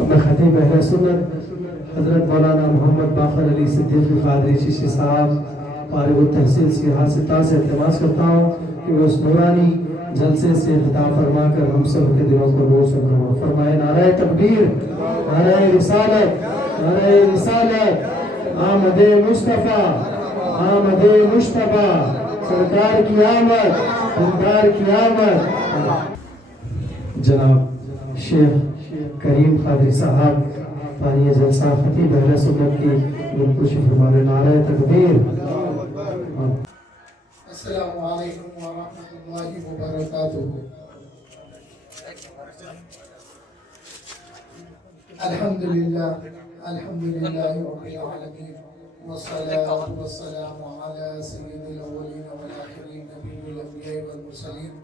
اپنے خطیب اہل سنت حضرت مولانا محمد باقر علی صدیقی قادری چشتی صاحب فارغ التحصیل سیاستہ سے التماس کرتا ہوں کہ وہ اس نورانی جلسے سے خطاب فرما کر ہم سب کے دلوں کو نور سے بھروا فرمائے۔ نعرہ تکبیر، نعرہ رسالت، نعرہ رسالت، آمد مصطفیٰ، آمد مصطفیٰ، سرکار کی آمد، دلدار کی آمد۔ جناب شیخ کریم قادری صاحب فانی جلسہ خطیب اہل سنت کی بالکل فرمانے۔ نعرہ تکبیر۔ السلام علیکم ورحمۃ اللہ وبرکاتہ۔ الحمدللہ رب العالمین، والصلاة والسلام علی سید الاولین والآخرین، نبی الانبیاء والمرسلین،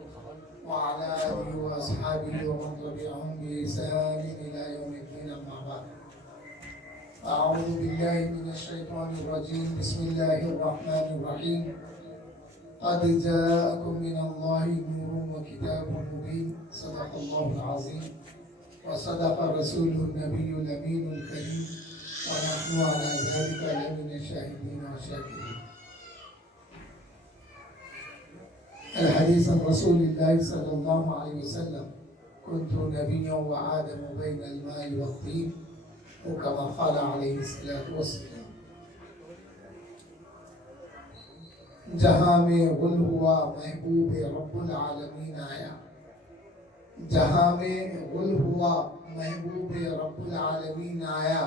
وعلی آلہ واصحابہ ومن تبعہم بإحسان الی یوم الدین، اما بعد۔ اعوذ باللہ من الشیطان الرجیم، بسم اللہ الرحمن الرحیم۔ قد جاءكم من الله نور وكتاب مبين، صدق الله العظيم وصدق رسوله النبي الأمين الكريم، ونحن على ذلك لمن الشاهدين والشاكرين۔ الحديث عن رسول الله صلى الله عليه وسلم: كنت نبيا وآدم بين الماء والطين، وكما قال عليه الصلاة والسلام۔ جہاں میں غل ہوا محبوب رب العالمین آیا، جہاں میں غل ہوا محبوب رب العالمین آیا،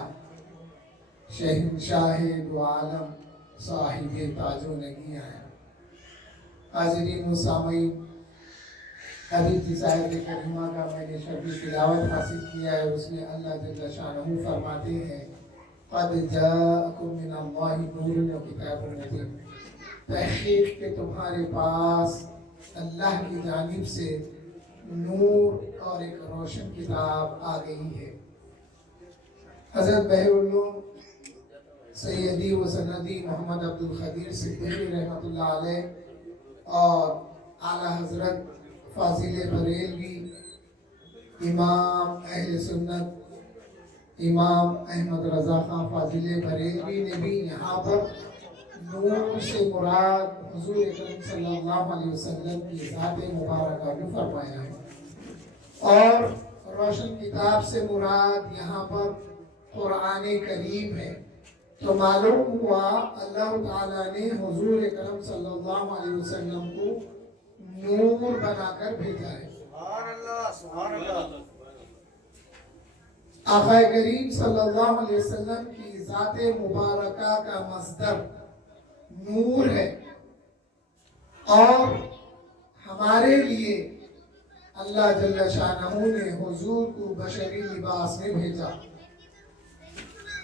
شہنشاہ دو عالم صاحب تاج و نگی آیا۔ حاضرین و سامعین، ابھی جس آیت کریمہ کا میں نے شرح تلاوت حاصل کیا ہے، اس میں اللہ جل شانہ فرماتے ہیں: قد جاءکم من اللہ نور و کتاب مبین۔ تحقیق کہ تمہارے پاس اللہ کی جانب سے نور اور ایک روشن کتاب آ گئی ہے۔ حضرت بحر العلوم سیدی و سندی محمد عبد القدیر صدیقی رحمۃ اللہ علیہ اور اعلیٰ حضرت فاضل بریلوی امام اہل سنت امام احمد رضا خان فاضل بریلوی نے بھی یہاں پر نور سے مراد حضور اکرم صلی اللہ علیہ وسلم کی ذات مبارکہ کو فرمایا ہے، اور روشن کتاب سے مراد یہاں پر قرآن کریم ہے۔ تو معلوم ہوا اللہ تعالیٰ نے حضور اکرم صلی اللہ علیہ وسلم کو نور بنا کر بھیجا ہے۔ سبحان اللہ، سبحان اللہ۔ آقا کریم صلی اللہ علیہ وسلم کی ذات مبارکہ کا مصدر نور ہے، اور ہمارے لیے اللہ جل شانہ نے حضور کو بشری لباس میں بھیجا،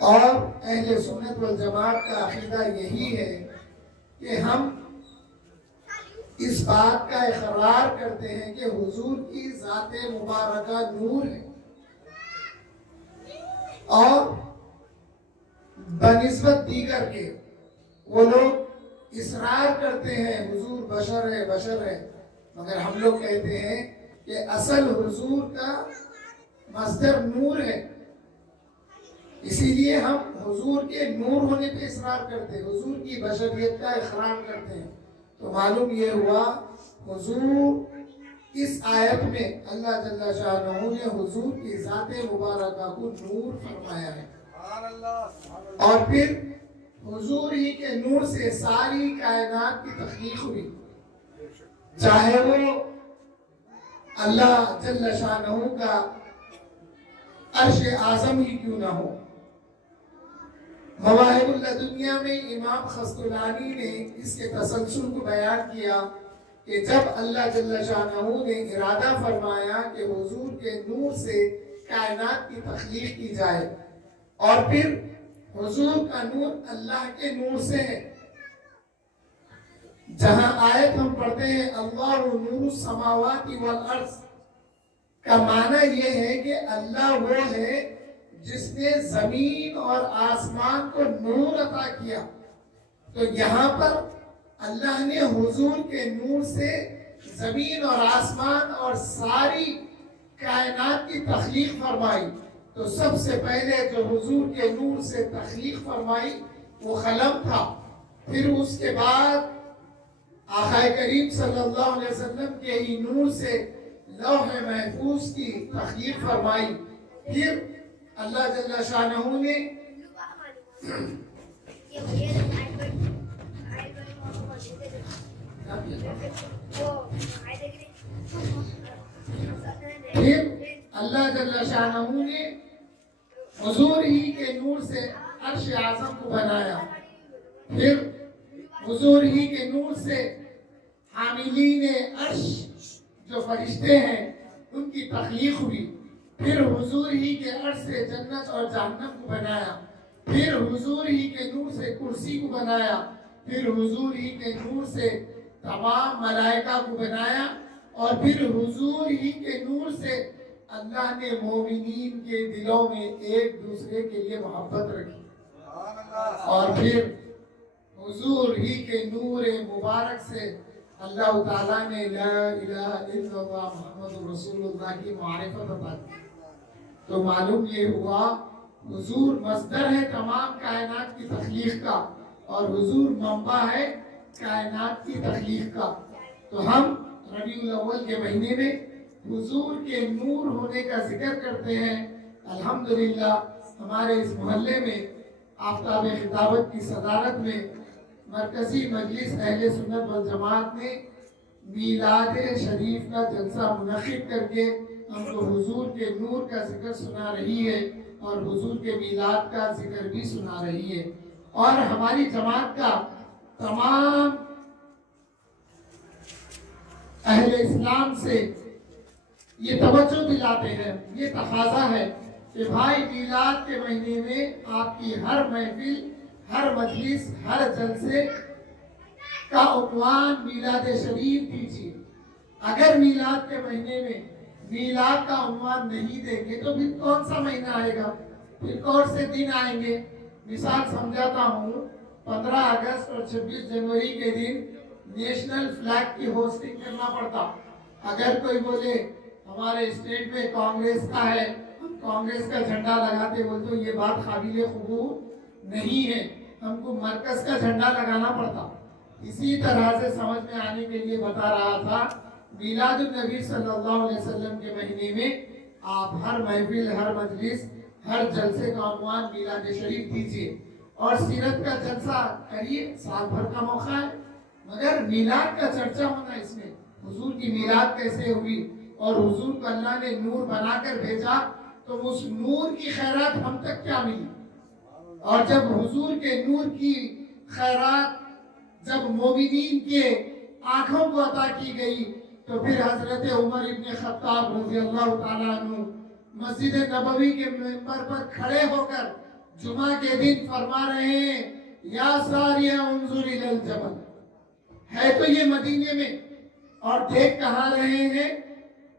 اور اہل سنت والجماعت کا عقیدہ یہی ہے کہ ہم اس بات کا اقرار کرتے ہیں کہ حضور کی ذات مبارکہ نور ہے، اور بنسبت دیگر کے وہ لوگ اصرار کرتے ہیں حضور بشر ہے بشر ہے، مگر ہم لوگ کہتے ہیں کہ اصل حضور کا مصدر نور ہے، اسی لیے ہم حضور کے نور ہونے پہ اصرار کرتے ہیں، حضور کی بشریت کا اقرار کرتے ہیں۔ تو معلوم یہ ہوا حضور اس آیت میں اللہ جل شانہ نے حضور کی ذات مبارکہ کو نور فرمایا ہے، اور پھر حضور ہی کے نور سے ساری کائنات کی تخلیق ہوئی، چاہے وہ اللہ جل شانہ کا عرش اعظم ہی کیوں نہ ہو۔ مواہب اللدنیہ میں امام خستلانی نے اس کے تسلسل کو بیان کیا کہ جب اللہ جل شانہ نے ارادہ فرمایا کہ حضور کے نور سے کائنات کی تخلیق کی جائے، اور پھر حضور کا نور اللہ کے نور سے ہے۔ جہاں آیت ہم پڑھتے ہیں اللہ نور السماوات والارض، کا معنی یہ ہے کہ اللہ وہ ہے جس نے زمین اور آسمان کو نور عطا کیا۔ تو یہاں پر اللہ نے حضور کے نور سے زمین اور آسمان اور ساری کائنات کی تخلیق فرمائی، تو سب سے پہلے جو حضور کے نور سے تخلیق فرمائی وہ قلم تھا. پھر اس کے بعد آقا کریم صلی اللہ علیہ وسلم کے ہی نور سے لوح محفوظ کی تخلیق فرمائی. پھر اللہ جل شانہ نے حضور ہی کے نور سے عرش اعظم کو بنایا. پھر حضور ہی کے نور سے حاملین عرش جو فرشتے ہیں ان کی تخلیق ہوئی. پھر حضور ہی کے عرش سے جنت اور جہنم کو بنایا. پھر حضور ہی کے نور سے کرسی کو بنایا. پھر حضور ہی کے نور سے تمام ملائکہ کو بنایا. اور پھر حضور ہی کے نور سے اللہ نے مومنین کے دلوں میں ایک دوسرے کے لیے محبت رکھی. اور پھر حضور ہی کے نور مبارک سے اللہ تعالیٰ نے لا الہ الا اللہ محمد رسول اللہ کی معرفت عطا کی. تو معلوم یہ ہوا حضور مصدر ہے تمام کائنات کی تخلیق کا اور حضور منبع ہے کائنات کی تخلیق کا. تو ہم ربیع الاول کے مہینے میں حضور کے نور ہونے کا ذکر کرتے ہیں. الحمدللہ ہمارے اس محلے میں آفتاب خطابت کی صدارت میں مرکزی مجلس اہل سنت والجماعت نے میلاد شریف کا جلسہ منعقد کر کے ہم کو حضور کے نور کا ذکر سنا رہی ہے اور حضور کے میلاد کا ذکر بھی سنا رہی ہے. اور ہماری جماعت کا تمام اہل اسلام سے یہ توجہ دلاتے ہیں, یہ تقاضا ہے کہ بھائی میلاد کے مہینے میں آپ کی ہر محفل, ہر مجلس, ہر جلسے کا عنوان میلاد شریف دیجیے. اگر میلاد کے مہینے میں میلاد کا عنوان نہیں دیں گے تو پھر کون سا مہینہ آئے گا, پھر کون سے دن آئیں گے. مثال سمجھاتا ہوں, 15 اگست اور 26 جنوری کے دن نیشنل فلیگ کی ہوسٹنگ کرنا پڑتا. اگر کوئی بولے ہمارے اسٹیٹ میں کانگریس کا ہے, کانگریس کا جھنڈا لگاتے بولتے تو یہ بات قابل قبول نہیں ہے, ہم کو مرکز کا جھنڈا لگانا پڑتا. اسی طرح سے سمجھ میں آنے کے لیے بتا رہا تھا, میلاد النبی صلی اللہ علیہ وسلم کے مہینے میں آپ ہر محفل, ہر مجلس, ہر جلسے کا عنوان میلاد شریف دیجیے اور سیرت کا جلسہ کریے. سال بھر کا موقع ہے مگر میلاد کا چرچا ہونا, اس میں حضور کی میلاد کیسے ہوئی اور حضور کو اللہ نے نور بنا کر بھیجا تو اس نور کی خیرات ہم تک کیا ملی. اور جب حضور کے نور کی خیرات جب مومنین کے آنکھوں کو عطا کی گئی تو پھر حضرت عمر ابن خطاب رضی اللہ تعالیٰ عنہ مسجد نبوی کے منبر پر کھڑے ہو کر جمعہ کے دن فرما رہے ہیں, یا ساریہ انظر الی الجبل. ہے تو یہ مدینے میں اور دیکھ کہاں رہے ہیں,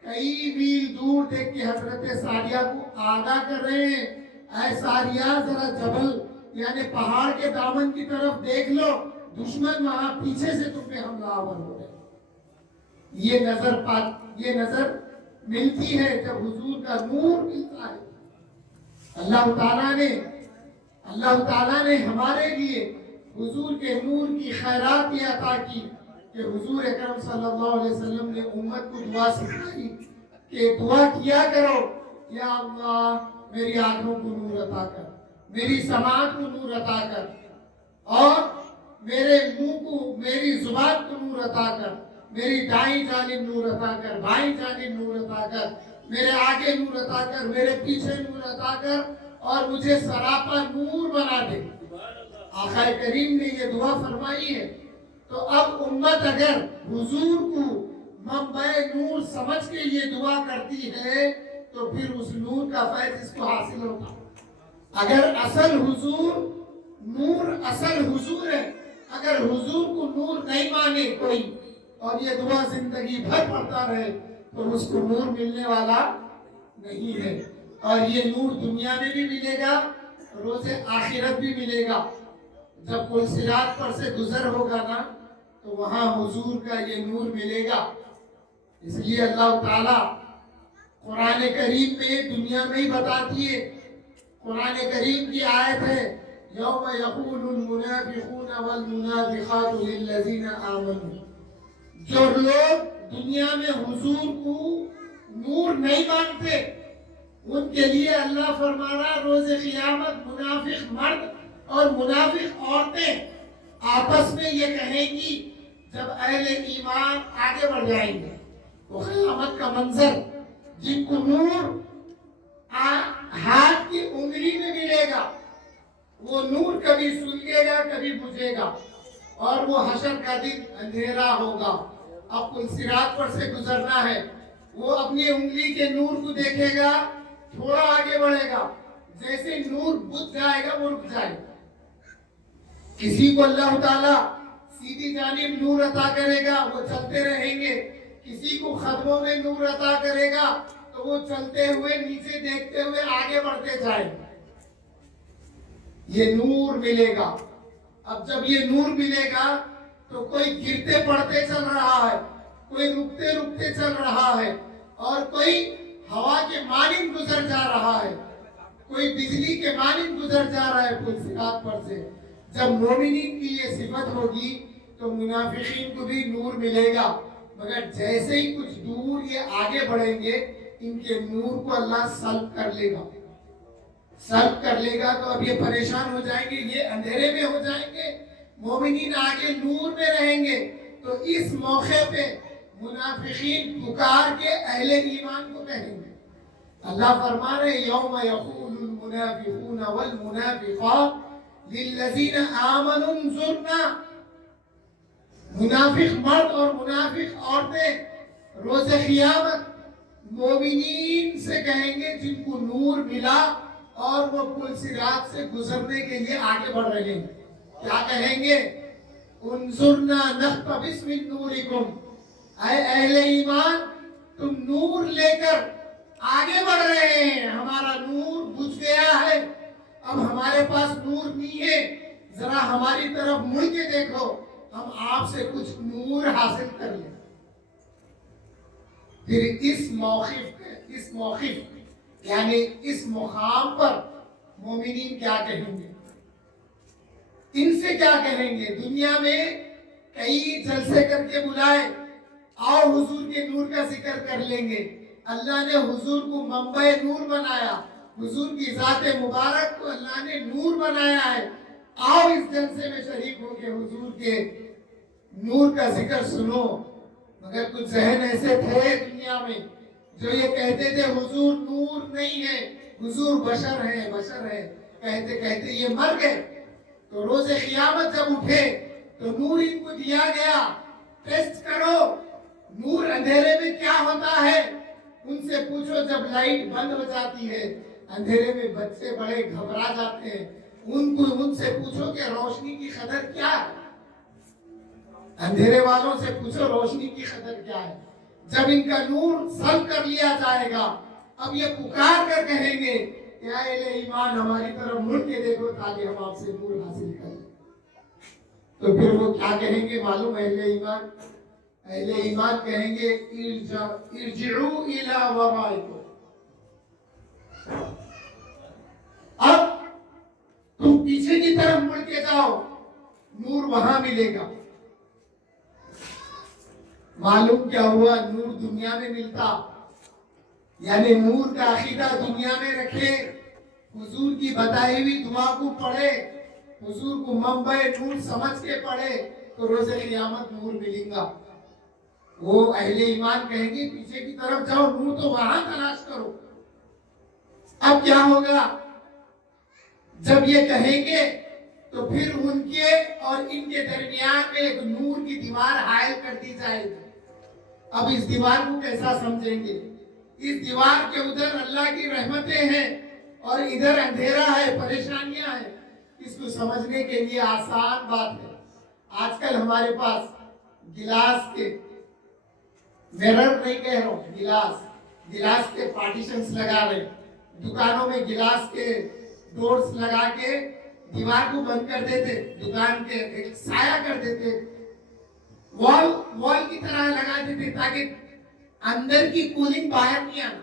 کئی میل دور دیکھ کے حضرت ساریہ کو آگاہ کر رہے ہیں, اے ساریہ ذرا جبل یعنی پہاڑ کے دامن کی طرف دیکھ لو, دشمن وہاں پیچھے سے تم پہ حملہ آور ہو رہے. یہ نظر ملتی ہے جب حضور کا نور ملتا ہے. اللہ تعالیٰ نے ہمارے لیے حضور کے نور کی خیرات یہ عطا کی کہ حضور اکرم صلی اللہ علیہ وسلم نے امت کو دعا سکھائی کہ دعا کیا کرو, یا اللہ میری آنکھوں کو نور عطا کر, میری سماعت کو نور عطا کر, اور میرے منہ کو, میری زبان کو نور عطا کر, میری دائیں جانب نور عطا کر, بائیں جانب نور عطا کر, میرے آگے نور عطا کر, میرے پیچھے نور عطا کر, اور مجھے سراپا نور بنا دے. آقا کریم نے یہ دعا فرمائی ہے. تو اب امت اگر حضور کو منبع نور سمجھ کے یہ دعا کرتی ہے تو پھر اس نور کا فیض اس کو حاصل ہوتا. اگر اصل حضور نور اصل حضور ہے, اگر حضور کو نور نہیں مانے کوئی اور یہ دعا زندگی بھر پڑھتا رہے تو اس کو نور ملنے والا نہیں ہے. اور یہ نور دنیا میں بھی ملے گا, روز آخرت بھی ملے گا. جب کوئی صراط پر سے گزر ہوگا نا تو وہاں حضور کا یہ نور ملے گا. اس لیے اللہ تعالیٰ قرآن کریم میں دنیا میں ہی بتاتی ہے. قرآن کریم کی آیت ہے یوم یقول المنافقون والمنافقات للذین آمنوا. جو لوگ دنیا میں حضور کو نور نہیں مانتے ان کے لیے اللہ فرما رہا روز قیامت منافق مرد اور منافق عورتیں آپس میں یہ کہیں گی جب اہل ایمان آگے بڑھ جائیں گے تو قیامت کا منظر جن کو نور ہاتھ کی انگلی میں ملے گا وہ نور کبھی سلگے گا کبھی بجھے گا اور وہ حشر کا دن اندھیرا ہوگا. اب کل صراط پر سے گزرنا ہے. وہ اپنی انگلی کے نور کو دیکھے گا تھوڑا آگے بڑھے گا جیسے نور بجھ جائے گا وہ رک جائے گا. کسی کو اللہ تعالیٰ سیدھی جانب نور عطا کرے گا وہ چلتے رہیں گے. کسی کو قدموں میں نور عطا کرے گا تو وہ چلتے ہوئے نیچے دیکھتے ہوئے آگے بڑھتے جائیں گے. یہ نور ملے گا. اب جب یہ نور ملے گا تو کوئی گرتے پڑتے چل رہا ہے, کوئی رکتے رکتے چل رہا ہے اور کوئی ہوا کے مانند گزر جا رہا ہے, کوئی بجلی کے مانند گزر جا رہا ہے پل صراط پر سے. جب مومنین کی یہ صفت ہوگی تو منافقین کو بھی نور ملے گا, مگر جیسے ہی کچھ دور یہ آگے بڑھیں گے ان کے نور کو اللہ سلب کر لے گا. سلب کر لے گا تو اب یہ پریشان ہو جائیں گے, یہ اندھیرے میں ہو جائیں گے, مومنین آگے نور میں رہیں گے. تو اس موقع پہ منافقین پکار کے اہل ایمان کو کہیں گے. اللہ فرما رہے یوم یقول المنافقون والمنافقات للذین آمنوا انظرنا. منافق مرد اور منافق عورتیں روز قیامت مومنین سے کہیں گے جن کو نور ملا اور وہ پل صراط سے گزرنے کے لیے آگے بڑھ رہے ہیں, کیا کہیں گے؟ انظرنا نقتبس من نورکم. اے اہل ایمان تم نور لے کر آگے بڑھ رہے ہیں, ہمارا نور بجھ گیا ہے, اب ہمارے پاس نور نہیں ہے, ذرا ہماری طرف مڑ کے دیکھو, ہم آپ سے کچھ نور حاصل کر لیں. پھر اس موقف یعنی اس مقام پر مومنین کیا کہیں گے؟ ان سے کیا کہیں گے؟ دنیا میں کئی جلسے کر کے بلائے, آؤ حضور کے نور کا ذکر کر لیں گے. اللہ نے حضور کو منبع نور بنایا, حضور کی ذات مبارک کو اللہ نے نور بنایا ہے, آؤ اس جلسے میں شریک ہو کے حضور کے نور کا ذکر سنو. مگر کچھ ذہن ایسے تھے دنیا میں جو یہ کہتے تھے حضور نور نہیں ہے, حضور بشر ہے, بشر ہے, کہتے کہتے یہ مر گئے. تو روز قیامت جب اٹھے تو نور ان کو دیا گیا, ٹیسٹ کرو نور اندھیرے میں کیا ہوتا ہے. ان سے پوچھو جب لائٹ بند ہو جاتی ہے اندھیرے میں بچے بڑے گھبرا جاتے ہیں, ان سے پوچھو کہ روشنی کی قدر کیا ہے. اندھیرے والوں سے پوچھو روشنی کی قدر کیا ہے. جب ان کا نور سلب کر لیا جائے گا اب یہ پکار کر کہیں گے کہ اے اہل ایمان ہماری طرف مڑ کے دیکھو تاکہ ہم آپ سے نور حاصل کریں. تو پھر وہ کیا کہیں گے معلوم؟ اہل ایمان کہیں گے ارجعوا الی ورائکم. اب تم پیچھے کی طرف مڑ کے جاؤ, نور وہاں ملے گا. معلوم کیا ہوا؟ نور دنیا میں ملتا, یعنی نور کا عقیدہ دنیا میں رکھے, حضور کی بتائی ہوئی دعا کو پڑھے, حضور کو منبع نور سمجھ کے پڑھے تو روز قیامت نور ملے گا. وہ اہل ایمان کہیں گے پیچھے کی طرف جاؤ, نور تو وہاں تلاش کرو. اب کیا ہوگا؟ جب یہ کہیں گے تو پھر ان کے اور ان کے درمیان میں ایک نور کی دیوار حائل کر دی جائے گی. اب اس دیوار کو کیسا سمجھیں گے؟ اس دیوار کے ادھر اللہ کی رحمتیں ہیں اور ادھر اندھیرا ہے, پریشانیاں ہیں. اس کو سمجھنے کے لیے آسان بات ہے. آج کل ہمارے پاس گلاس کے میرر نہیں کہہ رہا ہوں, گلاس کے پارٹیشنز لگا رہے, دکانوں میں گلاس کے ڈورز لگا کے دیوار کو بند کر دیتے, دکان کے ایک سایہ کر دیتے, وال کی طرح لگا دیتے تاکہ اندر کی کولنگ باہر نہیں آنا.